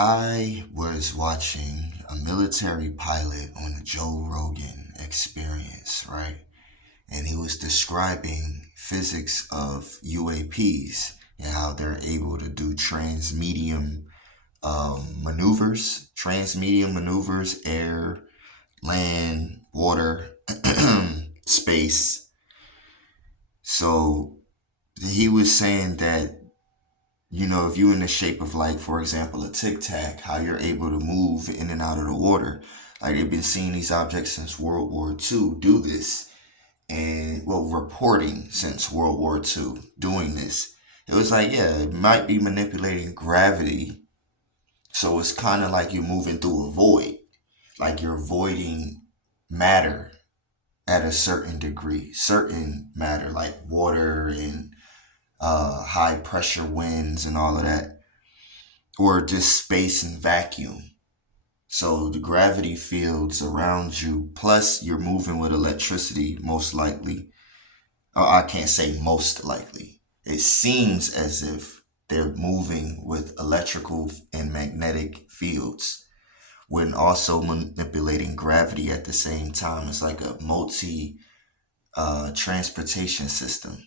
I was watching a military pilot on the Joe Rogan experience, right? And he was describing physics of UAPs and how they're able to do transmedium maneuvers, air, land, water, space. So he was saying that, if you're in the shape of, like, for example, a tic tac, how you're able to move in and out of the water. Like, they've been seeing these objects since World War II do this. And, well, reporting since World War II doing this. It was like, yeah, it might be manipulating gravity. So it's kind of like you're moving through a void. Like you're voiding matter at a certain degree. Certain matter, like water and high pressure winds and all of that, or just space and vacuum. So the gravity fields around you, plus you're moving with electricity, most likely. Oh, I can't say most likely. It seems as if they're moving with electrical and magnetic fields when also manipulating gravity at the same time. It's like a multi transportation system.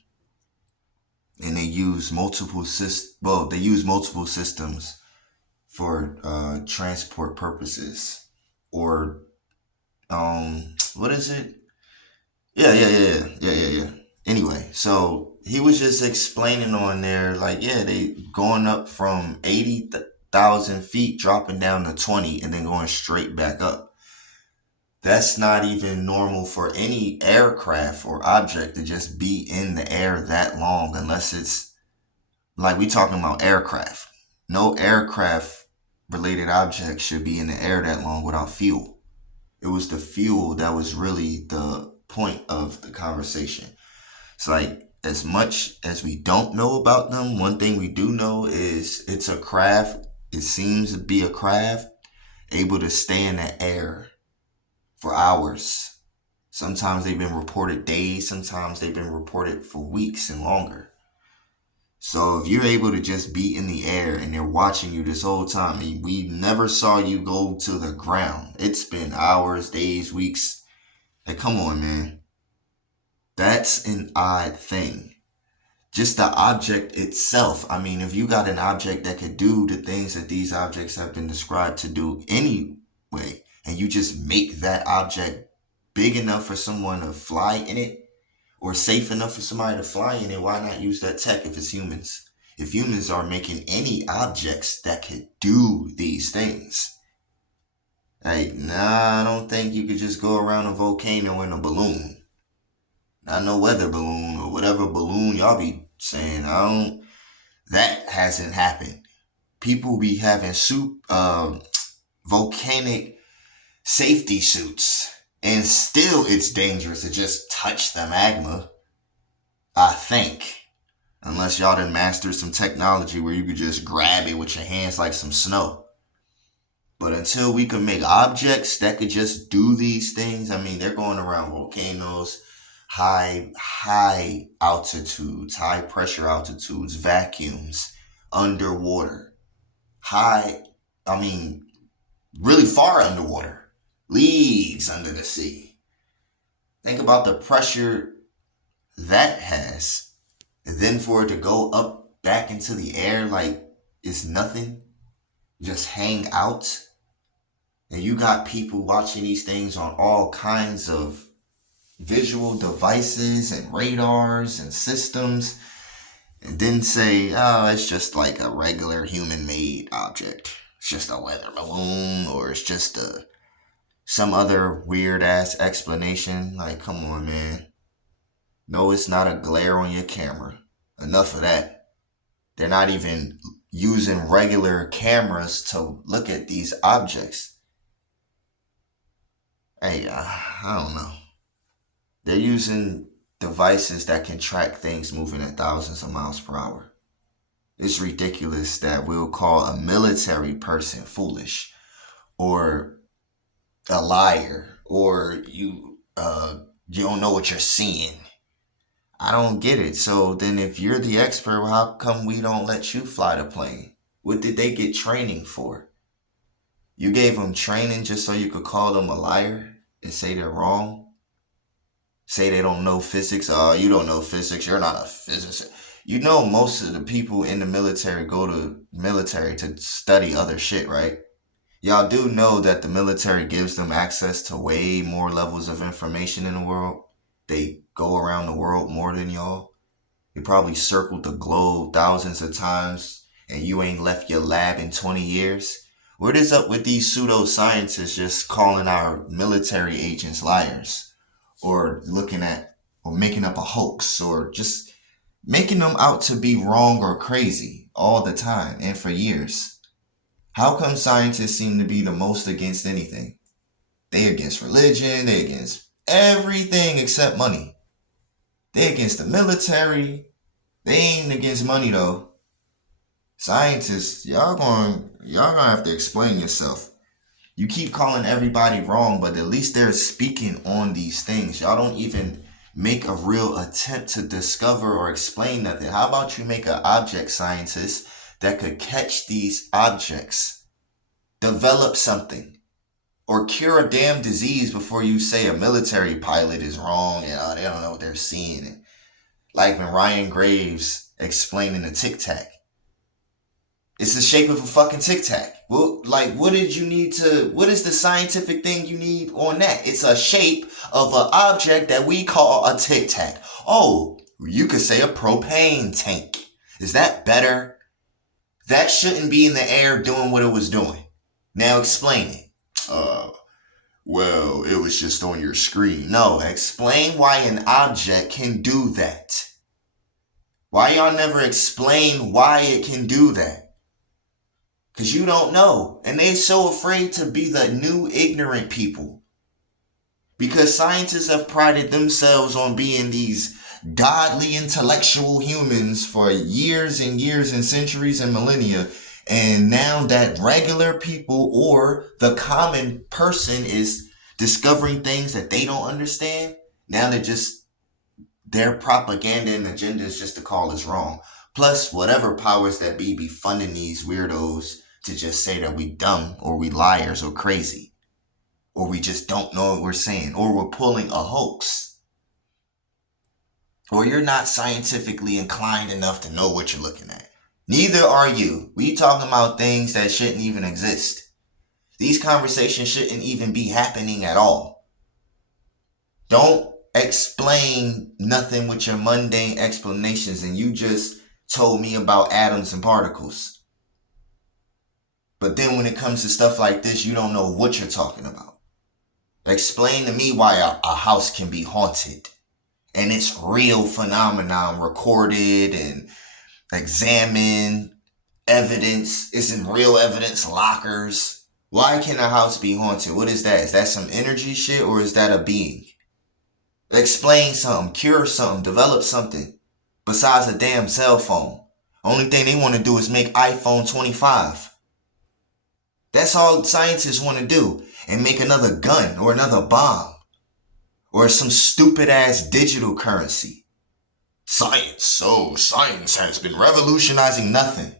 And they use multiple systems for transport purposes, or what is it? Yeah. Anyway, so he was just explaining on there, like, yeah, they going up from 80,000 feet, dropping down to 20, and then going straight back up. That's not even normal for any aircraft or object to just be in the air that long, unless it's like we talking about aircraft. No aircraft related object should be in the air that long without fuel. It was the fuel that was really the point of the conversation. It's like, as much as we don't know about them, one thing we do know is it's a craft. It seems to be a craft able to stay in the air for hours. Sometimes they've been reported days, sometimes they've been reported for weeks and longer. So if you're able to just be in the air and they're watching you this whole time, and we never saw you go to the ground, it's been hours, days, weeks. Like, come on, man. That's an odd thing. Just the object itself. I mean, if you got an object that could do the things that these objects have been described to do anyway, and you just make that object big enough for someone to fly in it, or safe enough for somebody to fly in it, why not use that tech if it's humans? If humans are making any objects that could do these things, like, nah, I don't think you could just go around a volcano in a balloon. Not no weather balloon or whatever balloon y'all be saying. I don't. That hasn't happened. People be having volcanic safety suits, and still it's dangerous to just touch the magma. I think. Unless y'all done mastered some technology where you could just grab it with your hands like some snow. But until we can make objects that could just do these things, I mean, they're going around volcanoes, high altitudes, high pressure altitudes, vacuums, underwater, high, I mean, really far underwater, leagues under the sea. Think about the pressure that has. And then for it to go up back into the air like it's nothing, just hang out. And you got people watching these things on all kinds of visual devices and radars and systems, and then say, oh, it's just like a regular human made object. It's just a weather balloon, or it's just some other weird ass explanation. Like, come on, man. No, it's not a glare on your camera. Enough of that. They're not even using regular cameras to look at these objects. Hey, I don't know. They're using devices that can track things moving at thousands of miles per hour. It's ridiculous that we'll call a military person foolish, or a liar, or you don't know what you're seeing. I don't get it. So then, if you're the expert, how come we don't let you fly the plane? What did they get training for? You gave them training just so you could call them a liar and say they're wrong? Say they don't know physics? Oh, you don't know physics. You're not a physicist. You know most of the people in the military go to military to study other shit, right? Y'all do know that the military gives them access to way more levels of information in the world. They go around the world more than y'all. You probably circled the globe thousands of times and you ain't left your lab in 20 years. What is up with these pseudoscientists just calling our military agents liars? Or looking at, or making up a hoax, or just making them out to be wrong or crazy all the time and for years? How come scientists seem to be the most against anything? They against religion, they against everything except money. They against the military. They ain't against money though. Scientists, y'all gonna have to explain yourself. You keep calling everybody wrong, but at least they're speaking on these things. Y'all don't even make a real attempt to discover or explain nothing. How about you make an object scientist that could catch these objects, develop something, or cure a damn disease before you say a military pilot is wrong and they don't know what they're seeing? Like when Ryan Graves explaining the Tic Tac. It's the shape of a fucking Tic Tac. Well, like, what is the scientific thing you need on that? It's a shape of an object that we call a Tic Tac. Oh, you could say a propane tank. Is that better? That shouldn't be in the air doing what it was doing. Now explain it. Well, it was just on your screen. No, explain why an object can do that. Why y'all never explain why it can do that? Because you don't know. And they're so afraid to be the new ignorant people. Because scientists have prided themselves on being these godly intellectual humans for years and years and centuries and millennia. And now that regular people or the common person is discovering things that they don't understand, now their propaganda and agenda is just to call us wrong. Plus, whatever powers that be funding these weirdos to just say that we dumb or we liars or crazy. Or we just don't know what we're saying. Or we're pulling a hoax. Or you're not scientifically inclined enough to know what you're looking at. Neither are you. We talking about things that shouldn't even exist. These conversations shouldn't even be happening at all. Don't explain nothing with your mundane explanations, and you just told me about atoms and particles. But then when it comes to stuff like this, you don't know what you're talking about. Explain to me why a house can be haunted and it's real phenomenon recorded and examined, evidence, it's in real evidence lockers. Why can a house be haunted? What is that? Is that some energy shit or is that a being? Explain something, cure something, develop something besides a damn cell phone. Only thing they want to do is make iPhone 25. That's all scientists want to do. And make another gun or another bomb. Or some stupid ass digital currency. Science has been revolutionizing nothing.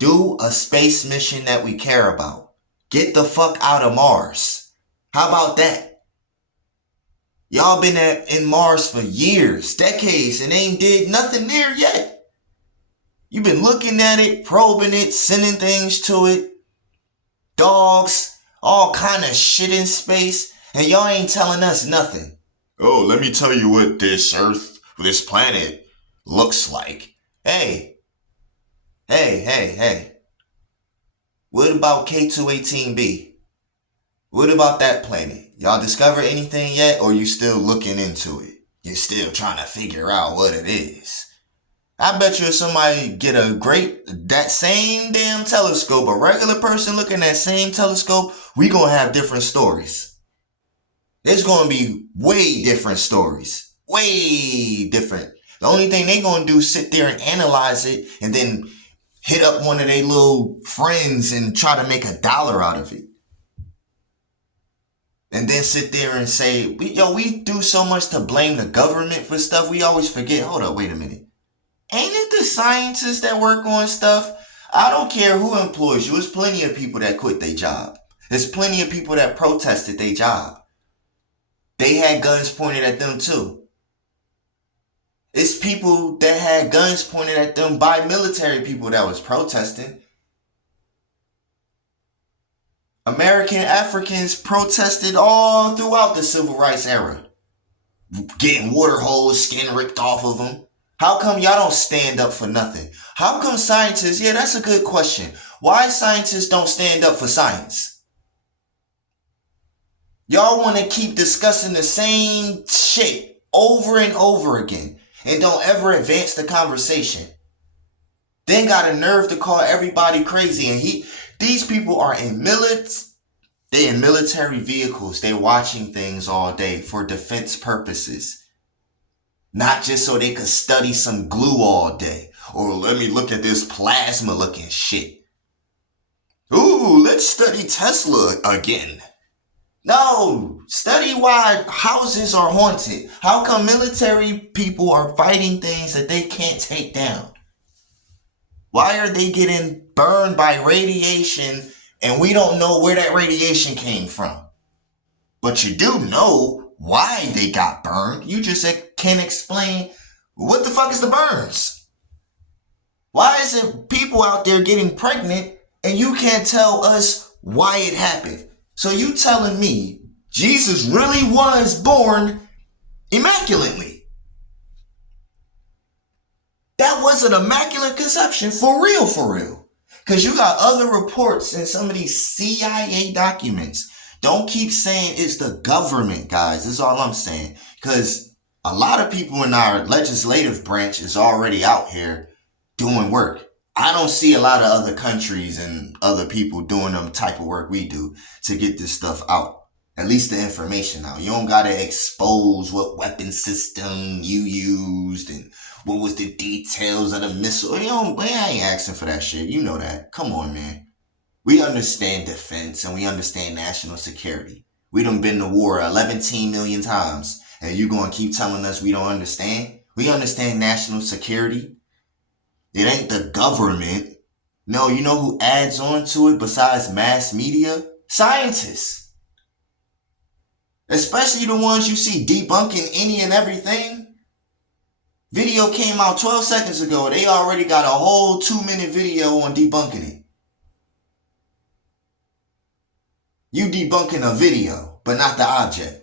Do a space mission that we care about. Get the fuck out of Mars. How about that? Y'all been in Mars for years, decades, and ain't did nothing there yet. You've been looking at it, probing it, sending things to it. Dogs, all kind of shit in space, and y'all ain't telling us nothing. Oh, let me tell you what this Earth, this planet, looks like. Hey. What about K218b? What about that planet? Y'all discover anything yet, or you still looking into it? You're still trying to figure out what it is. I bet you if somebody get that same damn telescope, a regular person looking at that same telescope, we gonna have different stories. There's gonna be way different stories. Way different. The only thing they gonna do is sit there and analyze it and then hit up one of their little friends and try to make $1 out of it. And then sit there and say, we do so much to blame the government for stuff, we always forget, hold up, wait a minute. Ain't it the scientists that work on stuff? I don't care who employs you. There's plenty of people that quit their job. There's plenty of people that protested their job. They had guns pointed at them too. It's people that had guns pointed at them by military people that was protesting. American Africans protested all throughout the civil rights era. Getting water hose, skin ripped off of them. How come y'all don't stand up for nothing? How come scientists, yeah, that's a good question. Why scientists don't stand up for science? Y'all want to keep discussing the same shit over and over again and don't ever advance the conversation. Then got a nerve to call everybody crazy, and these people are in military vehicles. They're watching things all day for defense purposes. Not just so they could study some glue all day. Or let me look at this plasma looking shit. Ooh, let's study Tesla again. No, study why houses are haunted. How come military people are fighting things that they can't take down? Why are they getting burned by radiation and we don't know where that radiation came from? But you do know why they got burned. You just can't explain what the fuck is the burns. Why is it people out there getting pregnant and you can't tell us why it happened? So you telling me Jesus really was born immaculately? That was an immaculate conception for real, for real. Because you got other reports in some of these CIA documents. Don't keep saying it's the government, guys. That's all I'm saying. Because a lot of people in our legislative branch is already out here doing work. I don't see a lot of other countries and other people doing the type of work we do to get this stuff out. At least the information out. You don't gotta expose what weapon system you used and what was the details of the missile. I ain't asking for that shit. You know that. Come on, man. We understand defense and we understand national security. We done been to war 11 million times. And you gonna keep telling us we don't understand? We understand national security. It ain't the government. No, you know who adds on to it besides mass media? Scientists. Especially the ones you see debunking any and everything. Video came out 12 seconds ago. They already got a whole 2-minute video on debunking it. You debunking a video, but not the object.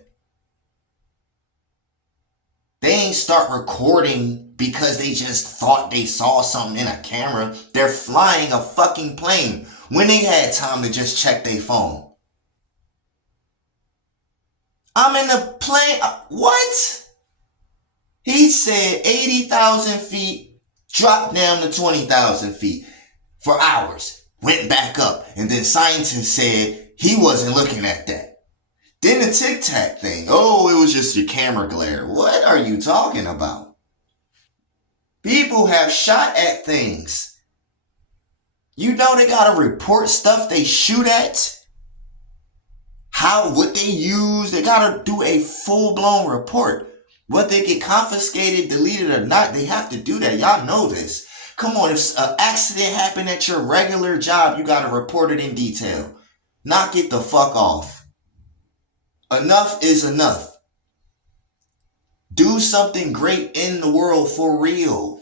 They ain't start recording because they just thought they saw something in a camera. They're flying a fucking plane when they had time to just check their phone. I'm in the plane. What? He said 80,000 feet, dropped down to 20,000 feet for hours, went back up. And then scientists said he wasn't looking at that. Then the Tic Tac thing. Oh, it was just your camera glare. What are you talking about? People have shot at things. You know they gotta report stuff they shoot at. What they use. They gotta do a full-blown report. What they get confiscated, deleted or not, they have to do that. Y'all know this. Come on, if an accident happened at your regular job, you gotta report it in detail. Knock it the fuck off. Enough is enough. Do something great in the world for real.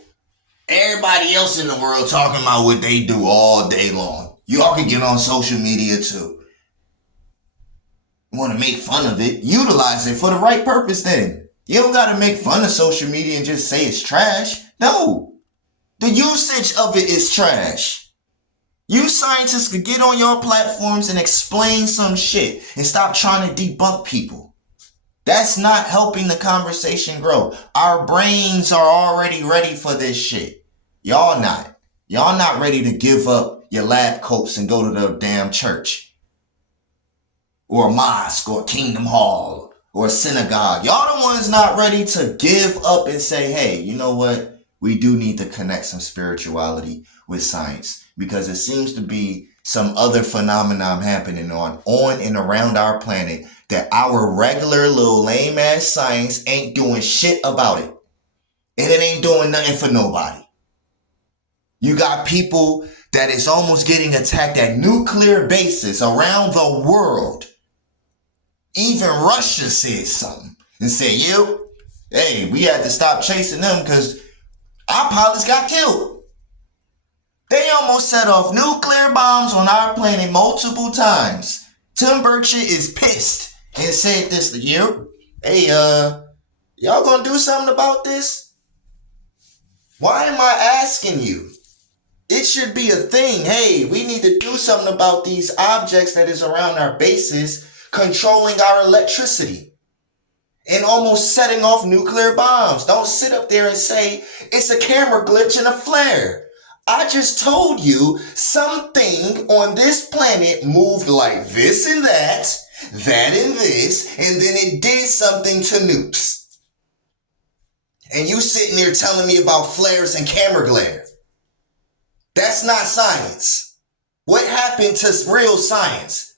Everybody else in the world talking about what they do all day long. Y'all can get on social media too. Want to make fun of it? Utilize it for the right purpose then. You don't got to make fun of social media and just say it's trash. No. The usage of it is trash. You scientists could get on your platforms and explain some shit and stop trying to debunk people. That's not helping the conversation grow. Our brains are already ready for this shit. Y'all not. Y'all not ready to give up your lab coats and go to the damn church. Or a mosque, or a kingdom hall, or a synagogue. Y'all the ones not ready to give up and say, hey, you know what? We do need to connect some spirituality with science. Because it seems to be some other phenomenon happening on and around our planet that our regular little lame ass science ain't doing shit about it. And it ain't doing nothing for nobody. You got people that is almost getting attacked at nuclear bases around the world. Even Russia said something and said, hey, we had to stop chasing them because our pilots got killed. They almost set off nuclear bombs on our planet multiple times. Tim Burchett is pissed and said this to you. Hey, y'all gonna do something about this? Why am I asking you? It should be a thing. Hey, we need to do something about these objects that is around our bases controlling our electricity and almost setting off nuclear bombs. Don't sit up there and say it's a camera glitch and a flare. I just told you something on this planet moved like this and that and this, and then it did something to nukes. And you sitting there telling me about flares and camera glare. That's not science. What happened to real science?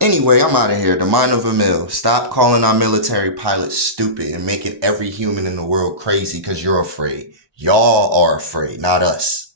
Anyway, I'm out of here. The mind of Emil. Stop calling our military pilots stupid and making every human in the world crazy because you're afraid. Y'all are afraid, not us.